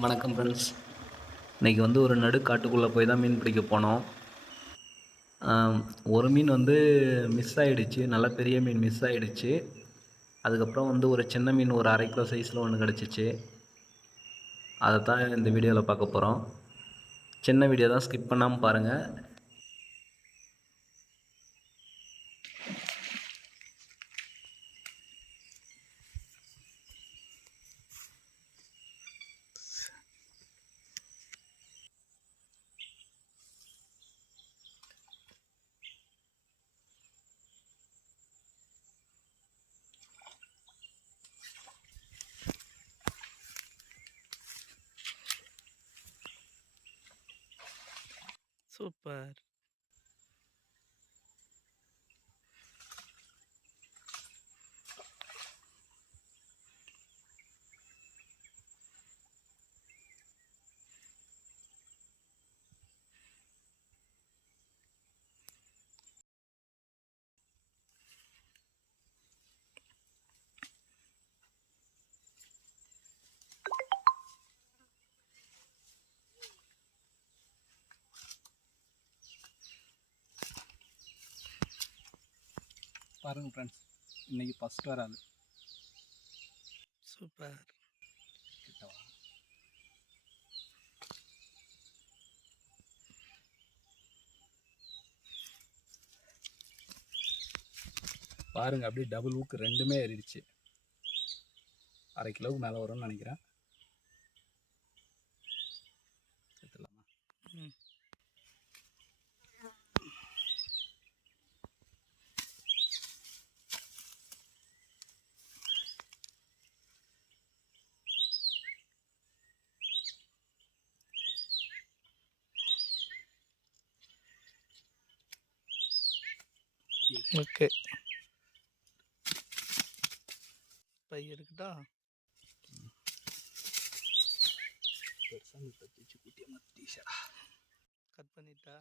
வணக்கம் ஃப்ரெண்ட்ஸ் இன்றைக்கி வந்து ஒரு நடு காட்டுக்குள்ளே போய் தான் மீன் பிடிக்க போனோம். ஒரு மீன் வந்து மிஸ் ஆகிடுச்சு நல்ல பெரிய மீன் மிஸ் ஆகிடுச்சு அதுக்கப்புறம் வந்து ஒரு சின்ன மீன் ஒரு அரை கிலோ சைஸில் ஒன்று கிடச்சிச்சு. அதை தான் இந்த வீடியோவில் பார்க்க போகிறோம் சின்ன வீடியோ தான் ஸ்கிப் பண்ணாமல் பாருங்கள் சூப்பர். பாருங்க ஃப்ரெண்ட்ஸ் இன்னைக்கு ஃபஸ்ட் வராது சூப்பர். கிட்டவா பாருங்க அப்படியே டபுள் ஊக்கு ரெண்டுமே ஏறிடுச்சு. அரை கிலோவுக்கு மேலே வரும்னு நினைக்கிறேன். ஓகே. பை மாற்றிச்சா கட் பண்ணிட்டா?